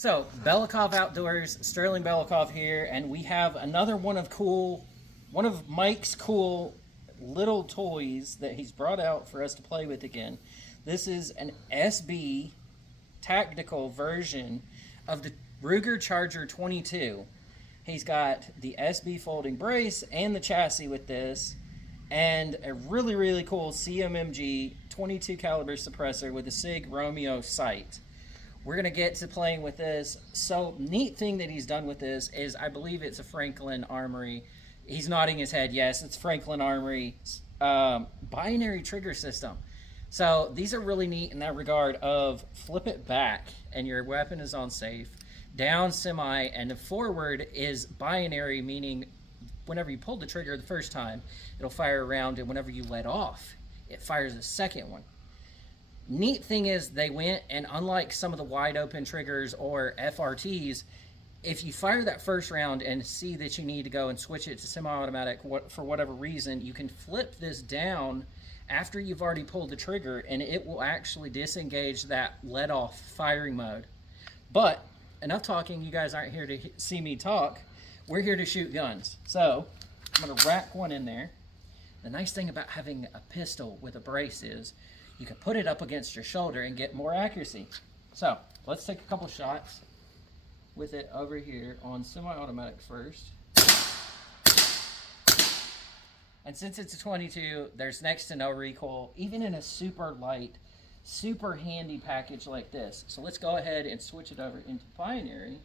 So, Belikov Outdoors, Sterling Belikov here, and we have another one of Mike's cool little toys that he's brought out for us to play with again. This is an SB tactical version of the Ruger Charger 22. He's got the SB folding brace and the chassis with this, and a really cool CMMG 22 caliber suppressor with a SIG Romeo sight. We're going to get to playing with this. So, neat thing that he's done with this is, I believe it's a Franklin Armory. He's nodding his head. Yes, it's Franklin Armory binary trigger system. So, these are really neat in that regard of flip it back and your weapon is on safe. Down semi, and the forward is binary, meaning whenever you pull the trigger the first time, it'll fire around, and whenever you let off, it fires a second one. Neat thing is they went, and unlike some of the wide open triggers or FRTs, if you fire that first round and see that you need to go and switch it to semi-automatic for whatever reason, you can flip this down after you've already pulled the trigger, and it will actually disengage that let off firing mode. But enough talking, you guys aren't here to see me talk. We're here to shoot guns. So I'm going to rack one in there. The nice thing about having a pistol with a brace is you can put it up against your shoulder and get more accuracy. So let's take a couple shots with it over here on semi-automatic first. And since it's a 22, there's next to no recoil, even in a super light, super handy package like this. So let's go ahead and switch it over into binary.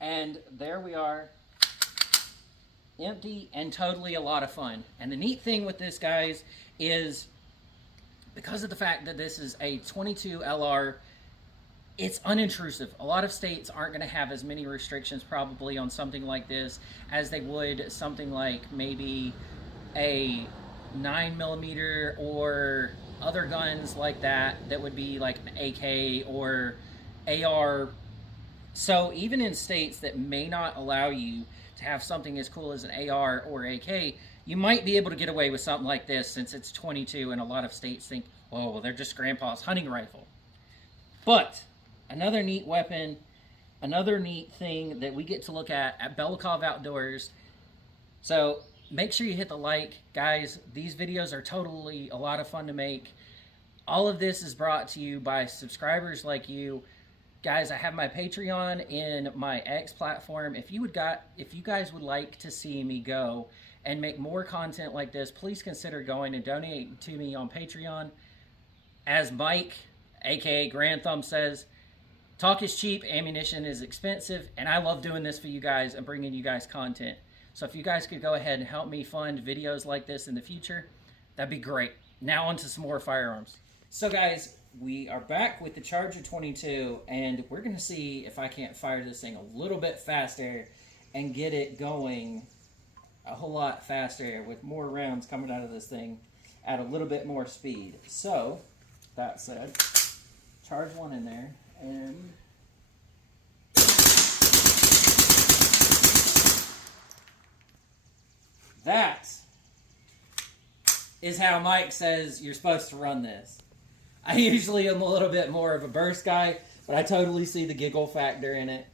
And there we are, empty and totally a lot of fun. And the neat thing with this, guys, is because of the fact that this is a 22 LR, it's unintrusive. A lot of states aren't going to have as many restrictions probably on something like this as they would something like maybe a 9mm or other guns like that would be like an AK or AR. So even in states that may not allow you to have something as cool as an AR or AK, you might be able to get away with something like this since it's 22, and a lot of states think, oh, well, they're just grandpa's hunting rifle. But another neat weapon, another neat thing that we get to look at Belikov Outdoors. So make sure you hit the like. Guys, these videos are totally a lot of fun to make. All of this is brought to you by subscribers like you. Guys, I have my Patreon in my X platform. If you guys would like to see me go and make more content like this, please consider going and donating to me on Patreon. As Mike, aka Grand Thumb, says, talk is cheap, ammunition is expensive, and I love doing this for you guys and bringing you guys content. So if you guys could go ahead and help me fund videos like this in the future, that'd be great. Now on to some more firearms. So guys, we are back with the Charger 22, and we're going to see if I can't fire this thing a little bit faster and get it going a whole lot faster with more rounds coming out of this thing at a little bit more speed. So, that said, charge one in there, and that is how Mike says you're supposed to run this. I usually am a little bit more of a burst guy, but I totally see the giggle factor in it.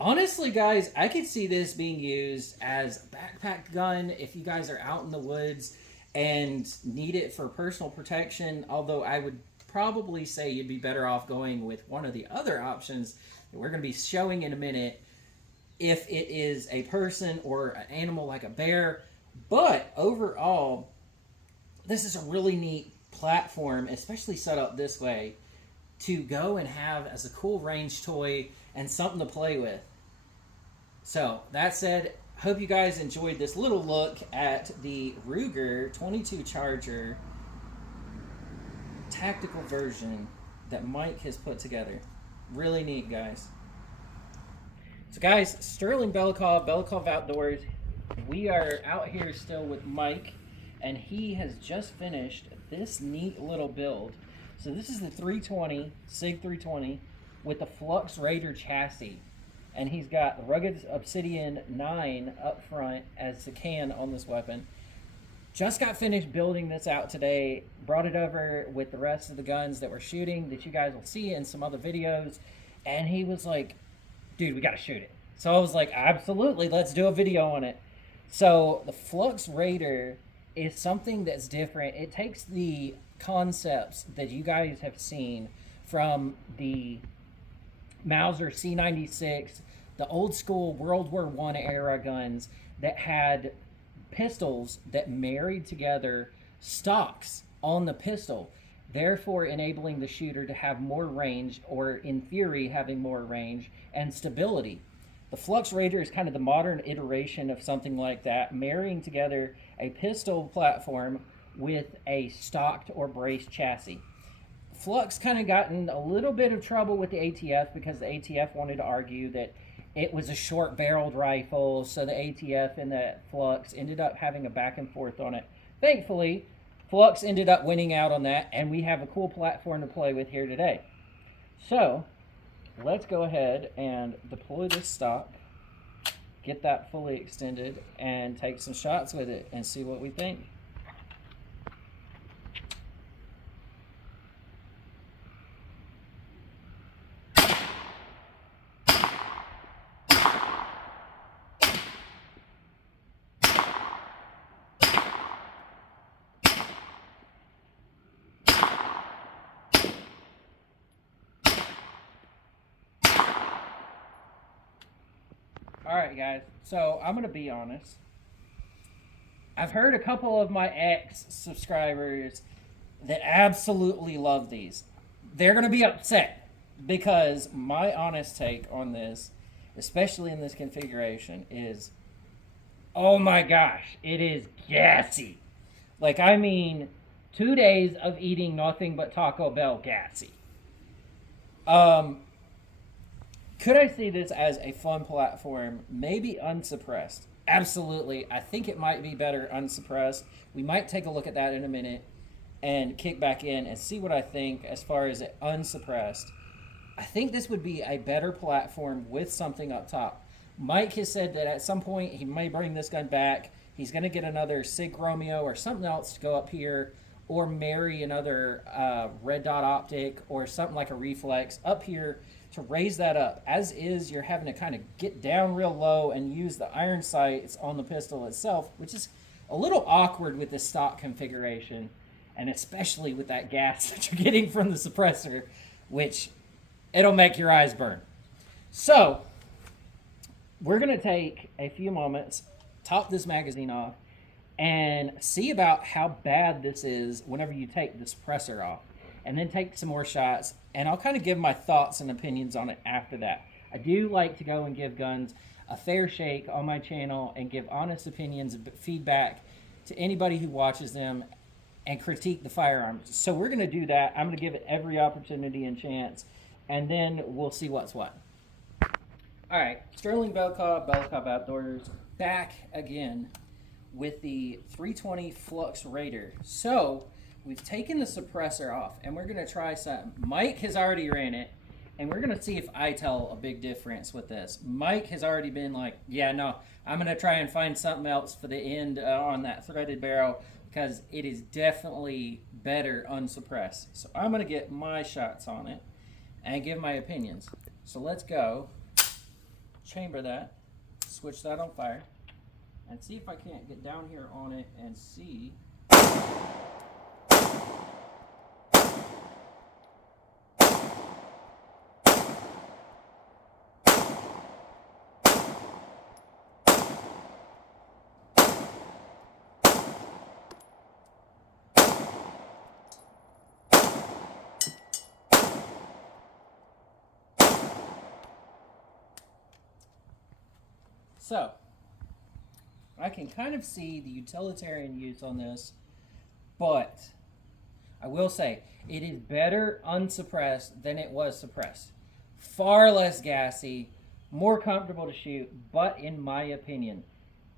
Honestly, guys, I could see this being used as a backpack gun if you guys are out in the woods and need it for personal protection, although I would probably say you'd be better off going with one of the other options that we're going to be showing in a minute if it is a person or an animal like a bear. But overall, this is a really neat platform, especially set up this way, to go and have as a cool range toy and something to play with. So that said, hope you guys enjoyed this little look at the Ruger 22 Charger tactical version that Mike has put together. Really neat, guys. So guys, Sterling Belikov, Belikov Outdoors. We are out here still with Mike, and he has just finished this neat little build. So this is the 320, SIG 320, with the Flux Raider chassis. and he's got the Rugged Obsidian 9 up front as the can on this weapon. Just got finished building this out today, brought it over with the rest of the guns that we're shooting that you guys will see in some other videos, and he was like, dude, we gotta shoot it. So I was like, absolutely, let's do a video on it. So the Flux Raider is something that's different. It takes the concepts that you guys have seen from the Mauser C96, the old school World War I era guns that had pistols that married together stocks on the pistol, therefore enabling the shooter to have more range, or in theory having more range and stability. The Flux Raider is kind of the modern iteration of something like that, marrying together a pistol platform with a stocked or braced chassis. Flux kind of got in a little bit of trouble with the ATF because the ATF wanted to argue that it was a short-barreled rifle, so the ATF and the Flux ended up having a back and forth on it. Thankfully, Flux ended up winning out on that, and we have a cool platform to play with here today. So, let's go ahead and deploy this stock, get that fully extended, and take some shots with it and see what we think. Alright guys, so I'm going to be honest. I've heard a couple of my ex-subscribers that absolutely love these. They're going to be upset because my honest take on this, especially in this configuration, is, oh my gosh, it is gassy. Like, I mean, 2 days of eating nothing but Taco Bell gassy. Could I see this as a fun platform, maybe unsuppressed? Absolutely. I think it might be better unsuppressed. We might take a look at that in a minute and kick back in and see what I think as far as it unsuppressed. I think this would be a better platform with something up top. Mike has said that at some point he may bring this gun back. He's going to get another Sig Romeo or something else to go up here, or marry another red dot optic or something like a reflex up here to raise that up. As is, you're having to kind of get down real low and use the iron sights on the pistol itself, which is a little awkward with the stock configuration, and especially with that gas that you're getting from the suppressor, which it'll make your eyes burn. So we're going to take a few moments, top this magazine off, and see about how bad this is whenever you take the suppressor off, and then take some more shots, and I'll kind of give my thoughts and opinions on it after that. I do like to go and give guns a fair shake on my channel and give honest opinions and feedback to anybody who watches them and critique the firearms. So we're going to do that. I'm going to give it every opportunity and chance, and then we'll see what's what. All right, Sterling Bell Cobb Outdoors, back again with the 320 Flux Raider. So we've taken the suppressor off, and we're going to try something. Mike has already ran it, and we're going to see if I tell a big difference with this. Mike has already been like, yeah, no, I'm going to try and find something else for the end on that threaded barrel, because it is definitely better unsuppressed. So I'm going to get my shots on it and give my opinions. So let's go chamber that, switch that on fire, and see if I can't get down here on it and see. So, I can kind of see the utilitarian use on this, but I will say it is better unsuppressed than it was suppressed. Far less gassy, more comfortable to shoot, but in my opinion,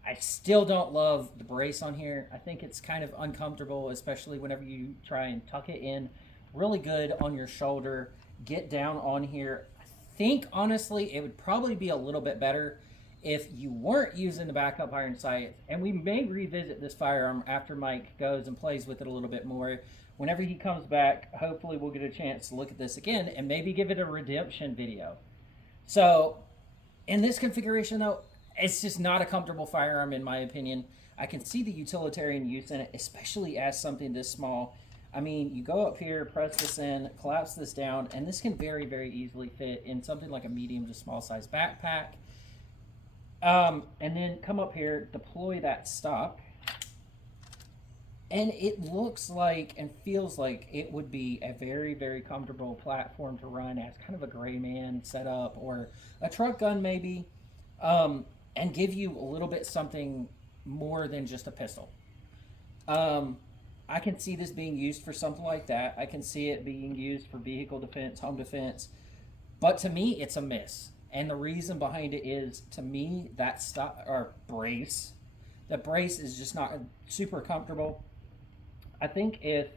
I still don't love the brace on here. I think it's kind of uncomfortable, especially whenever you try and tuck it in really good on your shoulder, get down on here. I think honestly it would probably be a little bit better if you weren't using the backup iron sights, and we may revisit this firearm after Mike goes and plays with it a little bit more. Whenever he comes back, hopefully we'll get a chance to look at this again and maybe give it a redemption video. So in this configuration though, it's just not a comfortable firearm in my opinion. I can see the utilitarian use in it, especially as something this small. I mean, you go up here, press this in, collapse this down, and this can very, very easily fit in something like a medium to small size backpack. And then come up here, deploy that stock, and it looks like and feels like it would be a very, very comfortable platform to run as kind of a gray man setup or a truck gun maybe, and give you a little bit something more than just a pistol. I can see this being used for something like that. I can see it being used for vehicle defense, home defense, but to me, it's a miss. And the reason behind it is, to me, that brace, the brace is just not super comfortable. I think if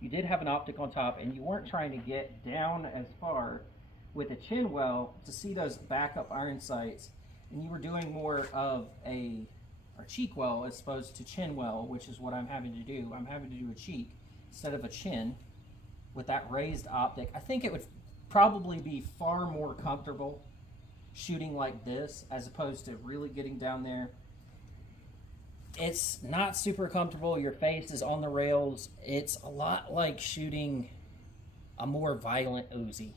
you did have an optic on top and you weren't trying to get down as far with a chin well to see those backup iron sights, and you were doing more of a cheek well as opposed to chin well, which is what I'm having to do. I'm having to do a cheek instead of a chin with that raised optic. I think it would probably be far more comfortable shooting like this as opposed to really getting down there. It's not super comfortable. Your face is on the rails. It's a lot like shooting a more violent Uzi.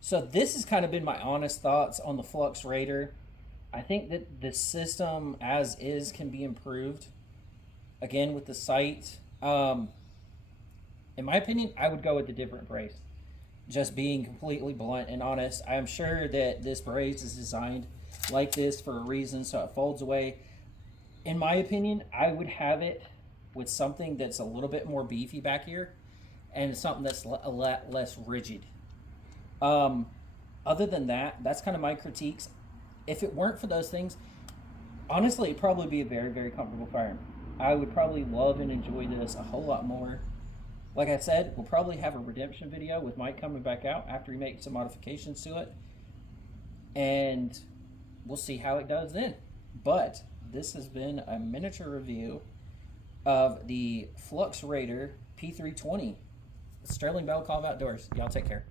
So this has kind of been my honest thoughts on the Flux Raider. I think that the system as is can be improved. Again, with the sight, in my opinion, I would go with a different brace. Just being completely blunt and honest, I'm sure that this brace is designed like this for a reason, so it folds away. In my opinion, I would have it with something that's a little bit more beefy back here and something that's a lot less rigid. Other than that, that's kind of my critiques. If it weren't for those things, honestly, it'd probably be a very, very comfortable firearm. I would probably love and enjoy this a whole lot more. Like I said, we'll probably have a redemption video with Mike coming back out after he makes some modifications to it. And we'll see how it does then. But this has been a miniature review of the Flux Raider P320. Sterling Bell Call Outdoors. Y'all take care.